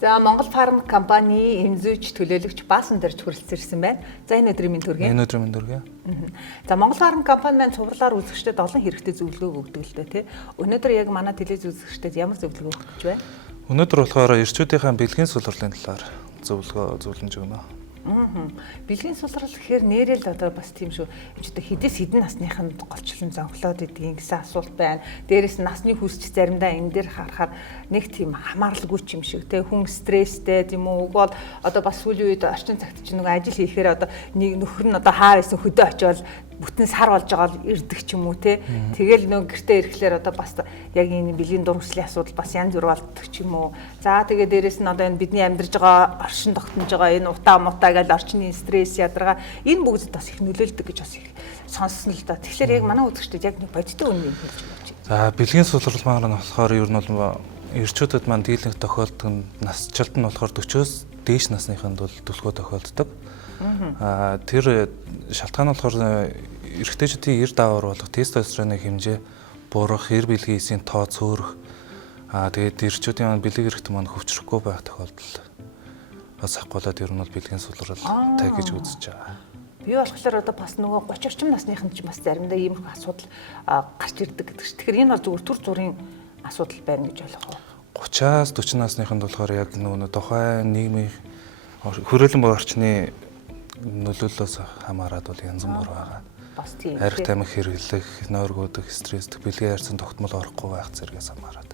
За Монгол фарм компани эмзүүч төлөөлөгч Баасан дэрж хүрэлцэрсэн байна. За энэ өдрийн мэнд хүргэе. Энэ өдрийн мэнд хүргэе. За Монгол фарм компани маань цувралаар үзэгчдэд олон хэрэгтэй зөвлөгөө өгдөг л дээ тий. Өнөөдөр яг манай телевиз үзэгчдэд ямар зөвлөгөө өгч байна? Өнөөдөр болохоор эрчүүдийнхээ бэлгийн сулралын талаар зөвлөмж өгнө. Бэлгийн сулрал гэхээр нэрэл одоо бас тийм шүү. Эцэдээ хэдээс хэдэн насныханд голчлон зонхлоод идгийн гэсэн асуулт байна. Дээрээс насны хүсч заримдаа энэ дээр харахаар нэг тийм хамааралгүй юм шиг те хүн стресстэй тийм үү. Уг бол одоо бас сүүлийн үед орчин цагт чинь нөгөө ажил хийхээр одоо нэг нөхөр нь одоо хаа байсан хөдөө очивол бүтэн сар болж байгаа л ирдэг ч юм уу те. Тэгэл нөгөө гэртээ ирэхлээр одоо бас яг энэ бэлгийн дур хүслийн асуудал бас янз бүр болдог ч юм уу. За тэгээ дээрээс нь одоо энэ бидний амьдарж байгаа оршин тогтнож байгаа энэ утаа мутаа гэл орчны стресс ядаргаа энэ бүгд бас их нөлөөлдөг гэж бас их сонссон л да. Тэгэхээр яг манай үзэгчдэд яг нэг бодиттой үннийг хэлж байна. За бэлгийн сулрал маань болохоор ер нь бол эрчүүдэд маань дийлэнх тохиолддог насжилт нь болохоор 40-оос дээш насныханд бол түлхүү тохиолддог. Тэр шалтгаан нь болохоор эрэгтэйчүүдийн эрд даваар болох тестостероны хэмжээ буурах, эр бэлгийн эсийн тоо цөөрөх. Тэгээд эрчүүдийн маань бэлэг эрэхт маань хөвчрөхгүй байх тохиолдол бас ахгуулаад ер нь бол бэлгийн сулрал таг гэж үзэж байгаа. Би болохоор одоо бас нөгөө 30 орчим насныханд ч бас заримдаа ийм их асуудал гарч ирдэг гэдэг чинь. Тэгэхээр энэ бол зүгээр төр зүрийн асуудал байна гэж ойлгох уу? 30-аас 40 насныханд болохоор яг нөгөө тухайн нийгмийн хүрээлэн буй орчны нөлөөллөөс хамаарат бол янз бүр байгаа. Бас тийм. Арх тамхи хэрэглэх, нойргуудах, стресстэх, бэлгийн хайрцан тогтмол орохгүй байх зэрэгээс хамаарат.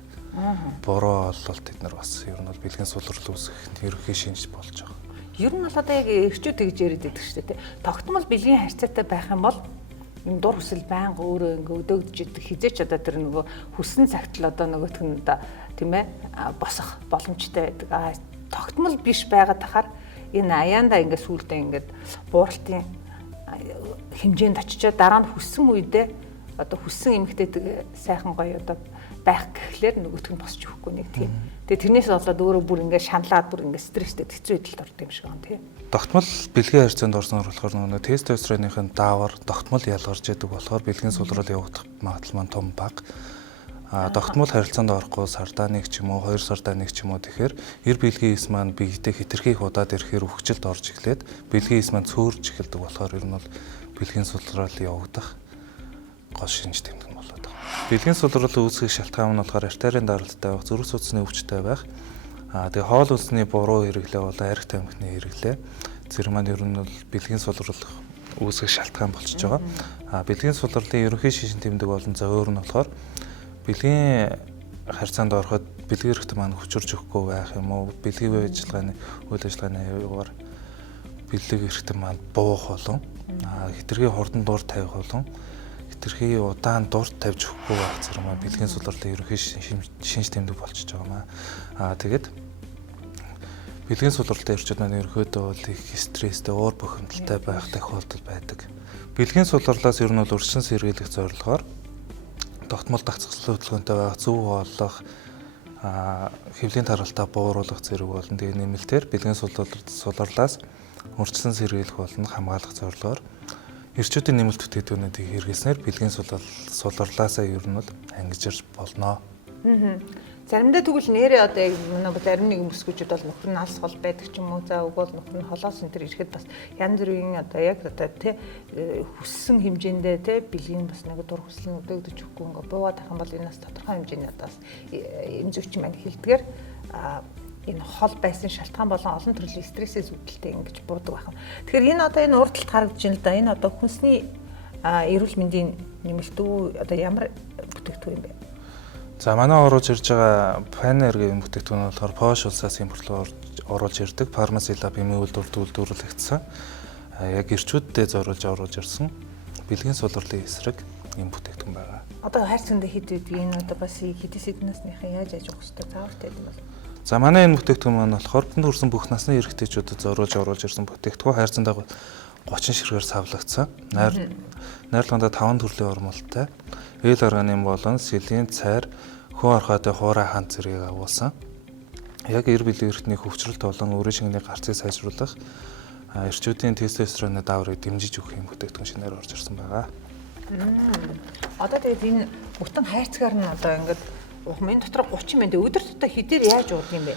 Буруу олол тэд нар бас ер нь бол бэлгийн сулрал үүсэх ерөнхий шинж болж байгаа. Ер нь бол одоо яг эрчүүд гэж яриад байдаг шүү дээ. Тогтмол бэлгийн харьцаатай байх юм бол энэ дур хүсэл байнга өөрөө ингээ өдөөгдөж идэг хизээч одоо тэр нөгөө хүссэн цагт л одоо нөгөөх нь одоо тийм ээ босох боломжтой байдаг. Тогтмол биш байгаад тахаар энэ аяанда ингээ сүулдэ ингээд бууралтын хэмжээнд очичоод дараа нь хүссэн үедээ одоо хүссэн эмэгтэй сайхан гоё одоо байх гэхлээр нөгөөх нь босч өгөхгүй нэг тийм. Тэгээ тэрнээс болоод өөрөө бүр ингээ шаналаад бүр ингээ стресстэй хэцүү байдалд ордог юм шиг байна тийм. Тогтмол бэлгийн харьцаанд орсноор болохоор нөгөө тестостероныхын даавар тогтмол ялгарч идэг болохоор бэлгийн сулрал явагдах магадлал маань том бага. Тогтмол харилцаанд орохгүй сардаа нэг ч юм уу 2 сардаа нэг ч юм уу тэгэхээр эр бэлгийн эс маань биетэй хэтэрхий удаад ирэхээр өвгчлөлт орж эхлээд бэлгийн эс маань цөөрж эхэлдэг болохоор ер нь бол бэлгийн сулрал явагдах гол шинж тэмдэг нь болоод байгаа. Бэлгийн сулрал үүсгэх шалтгаан нь болохоор артерийн даралттай байх, зүрх судасны өвчтэй байх. Тэгээ хоол хүнсний буруу хэрэглээ бол арх тамхины хэрэглээ. Зэрэг маань ер нь бол бэлгийн сулрал үүсгэх шалтгаан болчихж байгаа. Бэлгийн сулралын ерөнхий шинж тэмдэг болон за өөр нь болохоор бэлгийн харьцаанд ороход бэлгийн эрэхт маань хүчрж өгөхгүй байх юм уу? Бэлгийн үйл ажиллагааны яваар бэлэг эрэхт маань буух болон хэтэрхий хурдан дур тавих болон хэтэрхий удаан дур тавьж өгөхгүй байх зэрэг маань бэлгийн сулралын ерөнхий шинж тэмдэг болчихж байгаа маа. Тэгээд бэлгийн сулралтай эрчүүд маань ерөнхийдөө бол их стресстэй, уур бухимдалтай байх тохиолдол байдаг. Бэлгийн сулралаас ер нь бол өршин сэргийлэх зорилгоор тогтмол дагцлал хөдөлгөөнтэй байх, зөв хооллох, хэвлийн таралтаа бууруулах зэрэг болон тэгээ нэмэлтээр бэлгийн сулралаас урьдчилан сэргийлэх болон хамгаалах зорилгоор эрчүүдийн нэмэлт бүтээгдэхүүнүүдийг хэрэглэснээр бэлгийн сулралаасаа ер нь бол ангижирч болно. Заримдаа тэгвэл нэрээ одоо яг нэг зарим нэг бүсгүүчүүд бол нөхөр нь алс хол байдаг ч юм уу. За уг бол нөхөр нь холоос энэ төр ирэхэд бас янз бүрийн одоо яг одоо тий хүссэн хэмжээндээ тий бэлгийн бас нэг дур хүслийн өдөөгдөж өгөхгүй ингээ буугаад ах юм бол энэ бас тодорхой хэмжээний одоо эмзүүч маань хэлдгээр энэ хол байсан шалтгаан болон олон төрлийн стрессээс үүдэлтэй ингэж буудаг байх. Тэгэхээр энэ одоо энэ урд талд харагдаж байна л да. Энэ одоо хүнсний эрүүл мэндийн нэмэлтүү одоо ямар бүтээгдэхүүн юм бэ? За манай оруулж ирж байгаа Pioneer гэх бүтээгдэхүүн болохоор Польш улсаас импортлоор оруулж ирдэг Pharmacilla бэмийн үйлдвэрлэгдсэн. Яг эрчүүддээ зориулж оруулж ирсэн бэлгийн сулралын эсрэг юм бүтээгдэхүүн байгаа. Одоо хайрцагт хэд үйдэг энэ одоо бас хэдээс хэдэн насныхаа яаж явах хэрэгтэй заавартай юм бол. За манай энэ бүтээгдэхүүн маань болохоор хүнд хүрсэн бүх насны эрэгтэйчүүдэд зориулж оруулж ирсэн бүтээгдэхүүн хайрцагтаа 30 ширгээр савлагдсан. Найрлагандаа 5 төрлийн ормолтой. Ээл организм болон сэлэн, цайр, хөө орхойтой хуурай хаан зэргийг агуулсан. Яг эр бэлэг эрхтний хөвчрөлт болон өрийн шингэний гарцыг сайжруулах, эрчүүдийн тестостероны дааврыг дэмжиж өгөх юм бүтээгдэхүүн шинээр орж ирсэн байгаа. Одоо тэгээд энэ бүтэн хайрцагаар нь одоо ингээд минут дотор 30 минут өдөр тутаа хэдээр яаж уудаг юм бэ?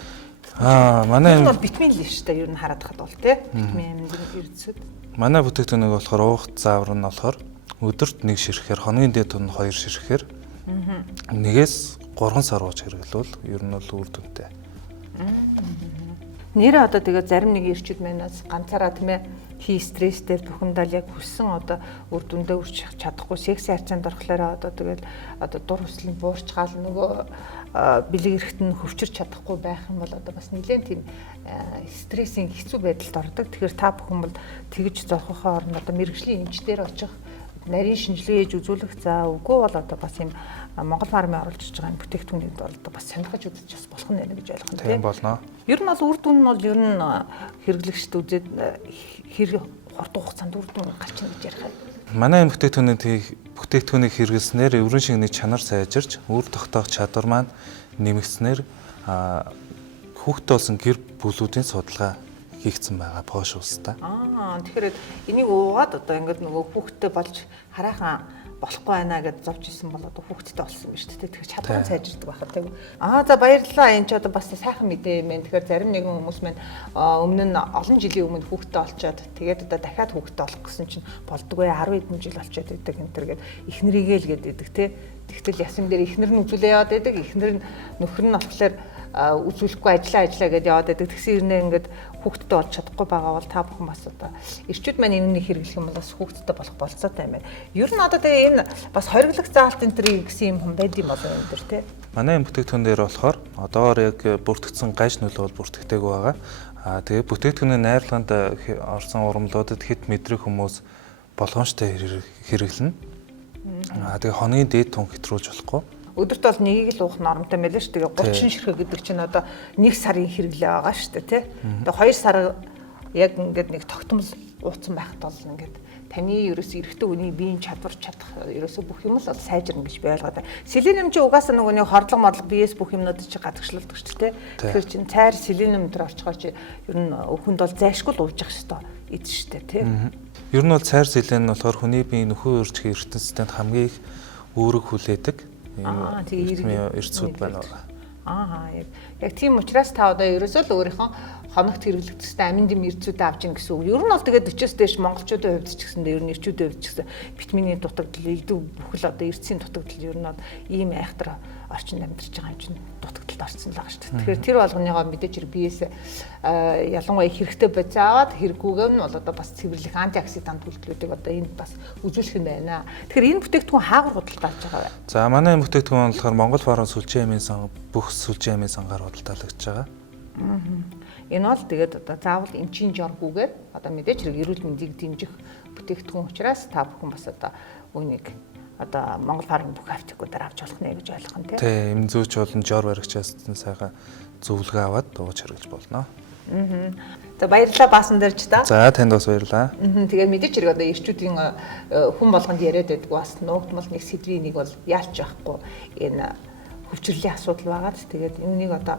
Манай Энэ бол витамин л шүү дээ. Ер нь хараад хад бол тий. Витамин эрдэсүүд. Манай бүтээгдэхүүнийг болохоор уух заавар нь болохоор өдөрт 1 ширхэхээр хоногийн дээд тун 2 ширхэхээр нэгээс 3 сар ууж хэрэглэвэл ер нь бол үр дүнтэй. Нэрээ одоо тэгээ зарим нэг ирчүүд манаас ганцаараа тийм ээ хий стресстэй бухимдал яг хүссэн одоо үр дүндээ үржих чадахгүй секси харьцаанд орохлоороо одоо тэгэл одоо дур хүсэл нь буурч гал нөгөө бэлэг эрэхт нь хөвчөрч чадахгүй байх юм бол одоо бас нэлээд тийм стрессийн хэцүү байдалд ордог. Тэгэхээр та бүхэн бол тэгж зовхохоо орно одоо мэрэгжлийн эмчдэр очих нарийн шинжилгээ хийж үзүүлэх за үгүй бол одоо бас юм Монгол фармын оруулж иж байгаа бүтээгдэхүүнийг бол одоо бас сонирхож үзэж бас болох нь гэж ойлгох нь тийм болно. Ер нь бол үр дүн нь бол ер нь хэрэглэгчд үзээд хэрэг хурдан хугацаанд үр дүн гарч ийн гэж ярих. Манай бүтээгдэхүүнийг хэрэглэснээр өрөн шигний чанар сайжирч үр тогтоох чадвар маань нэмэгдснээр хүүхдтэй болсон гэр бүлүүдийн судалгаа хийгдсэн байгаа Польш улстай. Тэгэхээр энийг уугаад одоо ингээд нөгөө хүүхдтэй болж хараахан болохгүй байна гэж зовж исэн бол одоо хүүхдтэй болсон юм шүү дээ. Тэгэхээр чадвар сайжирдаг байхад тийм. За баярлалаа. Энд ч одоо бас сайхан мэдээ юм байна. Тэгэхээр зарим нэгэн хүмүүс маань өмнө нь олон жилийн өмнө хүүхдтэй олцоод тэгээд одоо дахиад хүүхдтэй олох гэсэн чинь болдгоо 10 хэдэн жил олцоод идэг энэ төр гээд эхнэрийгээ л гээд идэг тийм. Тэгтэл ясам дээр эхнэр нь үзүүлээ яваад идэг. Эхнэр нь нөхөр нь болохоор үзүүлэхгүй ажиллаа гэдээ яваад байдаг. Тэгсэн ирнэ ингээд хүүхдтэй болж чадахгүй байгаа бол та бүхэн бас одоо эрчүүд маань энэнийг хэрэглэх юм бол бас хүүхдтэй болох болцоотой юм байна. Ер нь одоо тэгээ энэ бас хориглох заалт энэ төр гэсэн юм байд юм болоо энэ төр тий. Манай бүтээгдэхүүн дээр болохоор одоогоор яг бүртгэгдсэн гаж нөлөө бол бүртгэгдээгүй байгаа. Тэгээ бүтээгдэхүүний найрлаганд орсон урамлуудад хэд мэдрэх хүмүүс болгоомжтой хэрэглэнэ. Тэгээ хоногийн дээд тун хэтрүүлж болохгүй. Өдөрт бол нэгийг л уух нормтой мэлээ шүү. Тэгээ 30 ширхэг гэдэг чинь одоо 1 сарын хэрэглээ байгаа шүү дээ тий. Тэгээ 2 сар яг ингээд нэг тогтмол ууцсан байхад бол ингээд таны ерөөс эрэгтэй хүний биеийн чадвар чадах ерөөсөө бүх юм л сайжирна гэж би ойлгоод байна. Селениум чи угаасаа нөгөө нэг хордлого модлого биеэс бүх юмнууд чи гадагшлуулдаг шүү дээ. Тэгэхээр чин цайр селениум төр орчгоор чи ер нь өхөнд бол зайшгүй л ууж явах хэрэгтэй эд шүү дээ тий. Ер нь бол цайр селен нь болохоор хүний биеийн нөхөн өрчгийн эрдэнэ системд хамгийн их үүрэг хүлээдэг. Тэгээ эрдсүүд байна. Яг тийм учраас та одоо ерөөсөө л өөрийнхөө хоногт хэрэглэх төстэй амин дэм эрдсүүд авч ийн гэсэн үг. Ер нь бол тэгээд 40-с дээш монголчуудын хувьд ч гэсэн ер нь эрчүүдийн хувьд ч гэсэн витамины дутагдал, элдв бүхэл одоо эрдсийн дутагдал ер нь бол ийм айхтар орчинд амьдарч байгаа юм чинь дутагдалд орсон л байгаа шүү дээ. Тэгэхээр тэр болгоныгоо мэдээж хэрэг биеэс ялангуяа хэрэгтэй бодис аваад хэрэггүйгээр нь бол одоо бас цэвэрлэх антиоксидант үйлдэлүүдийг одоо энд бас үзүүлэх юм байна. Тэгэхээр энэ бүтээгдэхүүн хаагур худалдаж байгаа бай. За манай бүтээгдэхүүн болохоор Монгол фарм сүлжээ амийн сан бүх сүлжээ амийн сангаар худалдаалагдж байгаа. Энэ бол тэгээд одоо заавал эмчийн жоргүүгээр одоо мэдээж хэрэг эрүүл мэндийг дэмжих бүтээгдэхүүн учраас та бүхэн бас одоо үнийг одоо Монгол фармын бүх аптекуудаар авч болох нэ гэж ойлгох нь тийм эмзүүч болон жор баригчаас сайхан зөвлөгөө аваад дууж хэрэгж болно. За баярлалаа баасан дээрч та. За танд бас баярлалаа. Тэгээд мэдээч хэрэг одоо эрчүүдийн хүн болгонд яриад байдаг бас нуугдмал нэг сэдвийн нэг бол яалч байхгүй энэ хөвчрлийн асуудал байгаад тэгээд юунийг одоо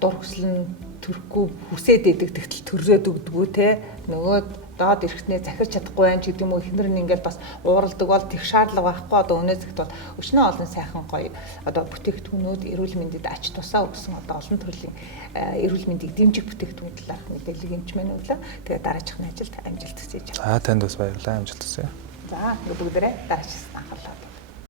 дур хүсэл нь төрөхгүй хүсээд идэг тэгтэл төрөөд өгдөггүй те нөгөө доод эрэхтнээ захирч чадахгүй байх ч гэдэг юм уу эхнэр нь ингээл бас ууралдаг бол тех шаардлага байхгүй одоо өнөө зэгт бол өчнөө олон сайхан гоё одоо бүтээгдэхүүнүүд эрүүл мэндэд ач тусаа өгсөн одоо олон төрлийн эрүүл мэндийг дэмжих бүтээгдэхүүн талаарх мэдээлэл юмч маань өглөө тэгээд дараачихны ажилд амжилт хүсье. За танд бас баярлалаа амжилт хүсье. За бүгдээрээ дараач анхаарлаа.